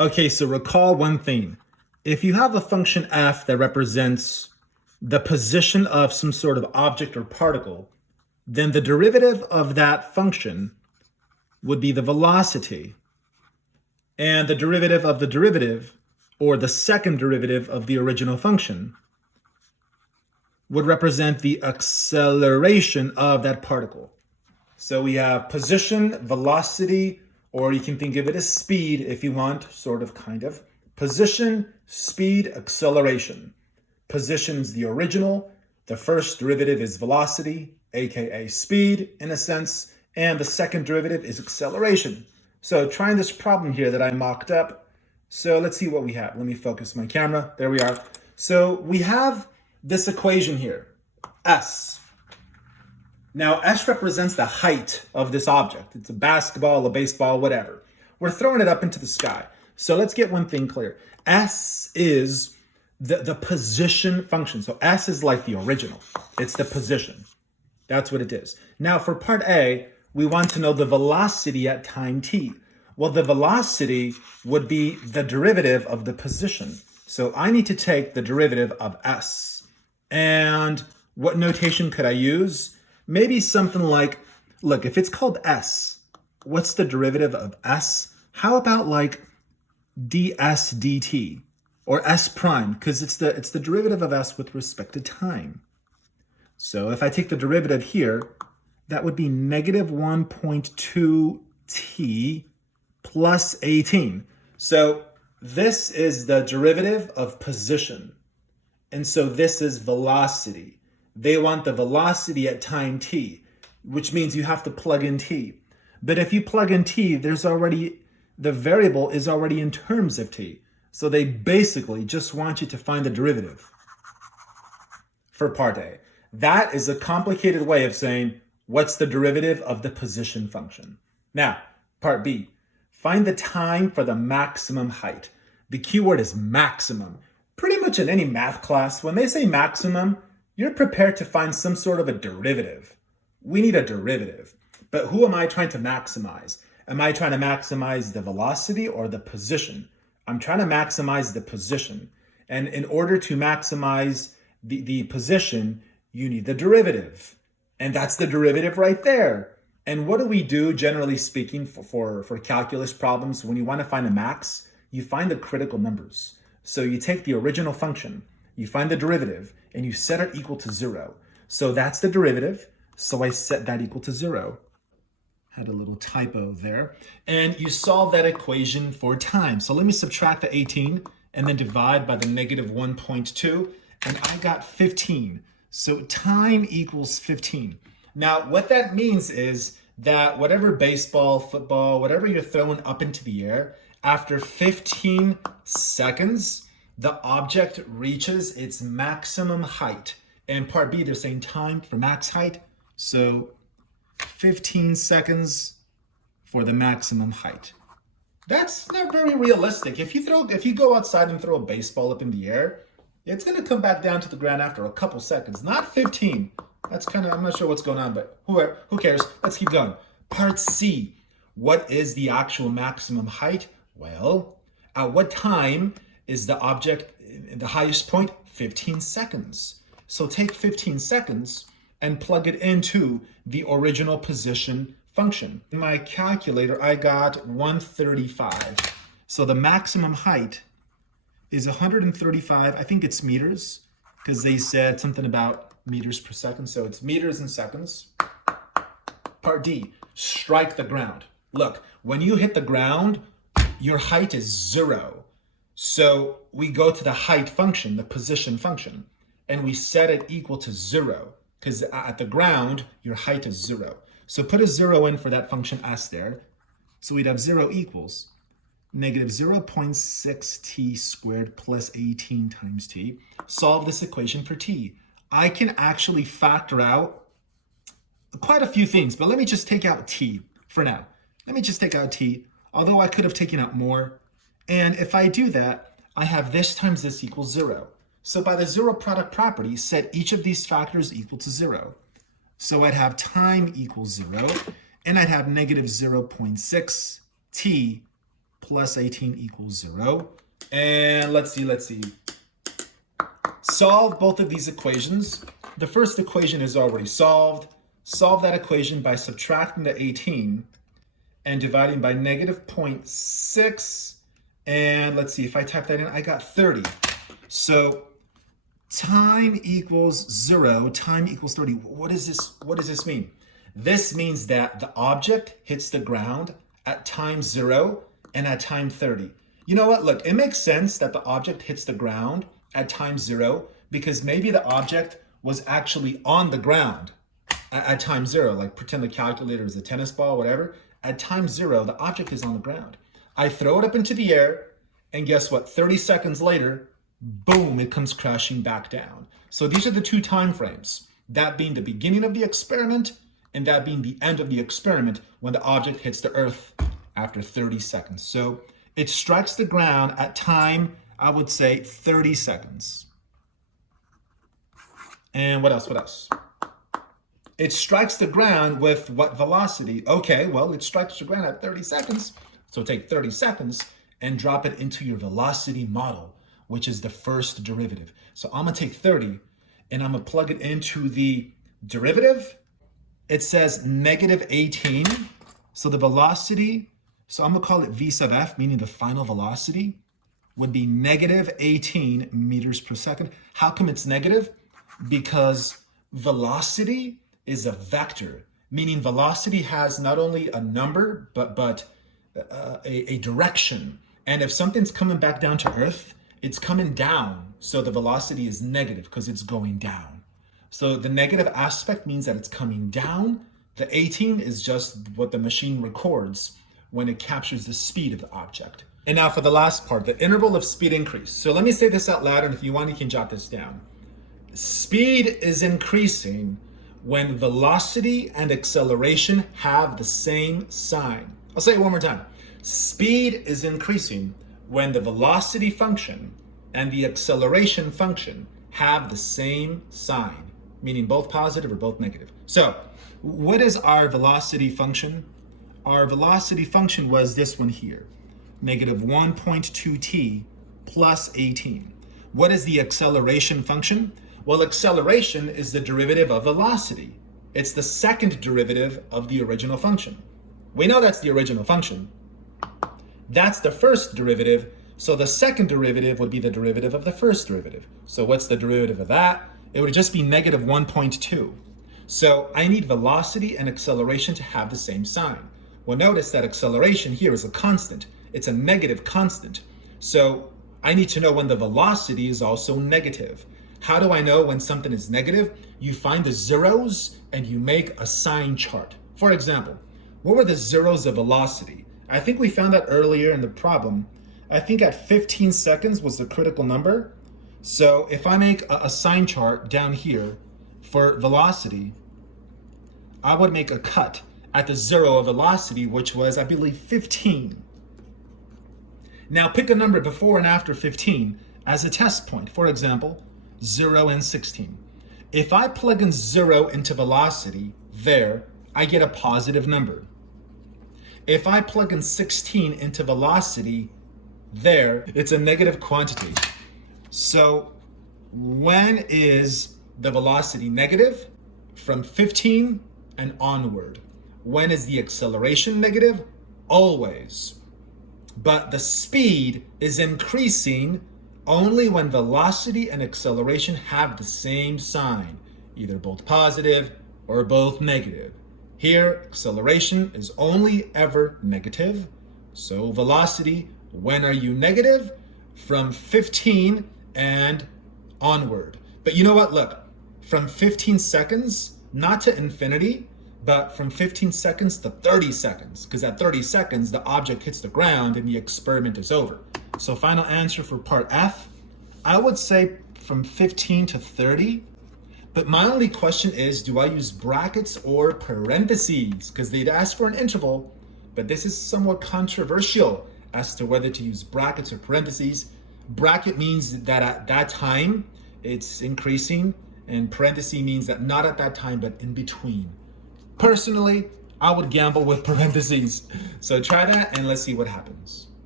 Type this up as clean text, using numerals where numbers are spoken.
Okay, so recall one thing. If you have a function f that represents the position of some sort of object or particle, then the derivative of that function would be the velocity. And the derivative of the derivative, or the second derivative of the original function, would represent the acceleration of that particle. So we have position, velocity, or you can think of it as speed if you want, sort of, kind of. Position, speed, acceleration. Position is the original. The first derivative is velocity, aka speed in a sense, and the second derivative is acceleration. So trying this problem here that I mocked up. So let's see what we have. Let me focus my camera. There we are. So we have this equation here, S. Now, S represents the height of this object. It's a basketball, a baseball, whatever. We're throwing it up into the sky. So let's get one thing clear. S is the position function. So S is like the original. It's the position. That's what it is. Now, for part A, we want to know the velocity at time t. Well, the velocity would be the derivative of the position. So I need to take the derivative of S. And what notation could I use? Maybe something like, look, if it's called S, what's the derivative of S? How about like ds dt or S prime, because it's the derivative of S with respect to time. So if I take the derivative here, that would be negative 1.2 t plus 18. So this is the derivative of position. And so this is velocity. They want the velocity at time t, which means you have to plug in t. But if you plug in t, the variable is already in terms of t. So they basically just want you to find the derivative for part A. That is a complicated way of saying, what's the derivative of the position function? Now, part B, find the time for the maximum height. The keyword is maximum. Pretty much in any math class, when they say maximum, you're prepared to find some sort of a derivative. We need a derivative. But who am I trying to maximize? Am I trying to maximize the velocity or the position? I'm trying to maximize the position. And in order to maximize the position, you need the derivative. And that's the derivative right there. And what do we do, generally speaking, for calculus problems? When you want to find a max, you find the critical numbers. So you take the original function, you find the derivative, and you set it equal to 0. So that's the derivative. So I set that equal to 0. Had a little typo there. And you solve that equation for time. So let me subtract the 18 and then divide by the negative 1.2. And I got 15. So time equals 15. Now, what that means is that whatever baseball, football, whatever you're throwing up into the air, after 15 seconds, the object reaches its maximum height. And part B, they're saying time for max height. So 15 seconds for the maximum height. That's not very realistic. If you go outside and throw a baseball up in the air, it's going to come back down to the ground after a couple seconds, not 15. That's I'm not sure what's going on, but who cares? Let's keep going. Part C, what is the actual maximum height? Well, at what time is the object the highest point? 15 seconds. So take 15 seconds and plug it into the original position function. In my calculator, I got 135. So the maximum height is 135, I think it's meters, because they said something about meters per second. So it's meters and seconds. Part D, strike the ground. Look, when you hit the ground, your height is 0. So we go to the height function, the position function, and we set it equal to 0, because at the ground, your height is 0. So put a 0 in for that function s there. So we'd have 0 equals negative 0.6 t squared plus 18 times t. Solve this equation for t. I can actually factor out quite a few things, but let me just take out t for now. Let me just take out t, although I could have taken out more. And if I do that, I have this times this equals 0. So by the zero product property, set each of these factors equal to 0. So I'd have time equals 0, and I'd have negative 0.6 t plus 18 equals 0. And let's see. Solve both of these equations. The first equation is already solved. Solve that equation by subtracting the 18 and dividing by negative 0.6. And let's see, if I type that in, I got 30. So time equals 0, time equals 30. What does this mean? This means that the object hits the ground at time 0 and at time 30. You know what? Look, it makes sense that the object hits the ground at time 0 because maybe the object was actually on the ground at time 0. Like pretend the calculator is a tennis ball, whatever. At time 0, the object is on the ground. I throw it up into the air, and guess what? 30 seconds later, boom, it comes crashing back down. So these are the two time frames, that being the beginning of the experiment and that being the end of the experiment when the object hits the earth after 30 seconds. So it strikes the ground at time, I would say 30 seconds. And what else? It strikes the ground with what velocity? Okay, well, it strikes the ground at 30 seconds. So take 30 seconds and drop it into your velocity model, which is the first derivative. So I'm gonna take 30 and I'm gonna plug it into the derivative. It says negative 18. So the velocity, so I'm gonna call it v sub f, meaning the final velocity, would be negative 18 meters per second. How come it's negative? Because velocity is a vector, meaning velocity has not only a number, but a direction. And if something's coming back down to earth, it's coming down. So the velocity is negative because it's going down. So the negative aspect means that it's coming down. The 18 is just what the machine records when it captures the speed of the object. And now for the last part, the interval of speed increase. So let me say this out loud, and if you want, you can jot this down. Speed is increasing when velocity and acceleration have the same sign. I'll say it one more time. Speed is increasing when the velocity function and the acceleration function have the same sign, meaning both positive or both negative. So what is our velocity function? Our velocity function was this one here, negative 1.2t plus 18. What is the acceleration function? Well, acceleration is the derivative of velocity. It's the second derivative of the original function. We know that's the original function. That's the first derivative. So the second derivative would be the derivative of the first derivative. So what's the derivative of that? It would just be negative 1.2. So I need velocity and acceleration to have the same sign. Well, notice that acceleration here is a constant. It's a negative constant. So I need to know when the velocity is also negative. How do I know when something is negative? You find the zeros and you make a sign chart. For example, what were the zeros of velocity? I think we found that earlier in the problem. I think at 15 seconds was the critical number. So if I make a sign chart down here for velocity, I would make a cut at the zero of velocity, which was, I believe, 15. Now pick a number before and after 15 as a test point. For example, 0 and 16. If I plug in 0 into velocity there, I get a positive number. If I plug in 16 into velocity there, it's a negative quantity. So when is the velocity negative? From 15 and onward. When is the acceleration negative? Always. But the speed is increasing only when velocity and acceleration have the same sign, either both positive or both negative. Here, acceleration is only ever negative. So velocity, when are you negative? From 15 and onward. But you know what? Look, from 15 seconds, not to infinity, but from 15 seconds to 30 seconds, because at 30 seconds, the object hits the ground and the experiment is over. So final answer for part F, I would say from 15 to 30. But my only question is, do I use brackets or parentheses? Because they'd ask for an interval, but this is somewhat controversial as to whether to use brackets or parentheses. Bracket means that at that time, it's increasing, and parenthesis means that not at that time, but in between. Personally, I would gamble with parentheses. So try that and let's see what happens.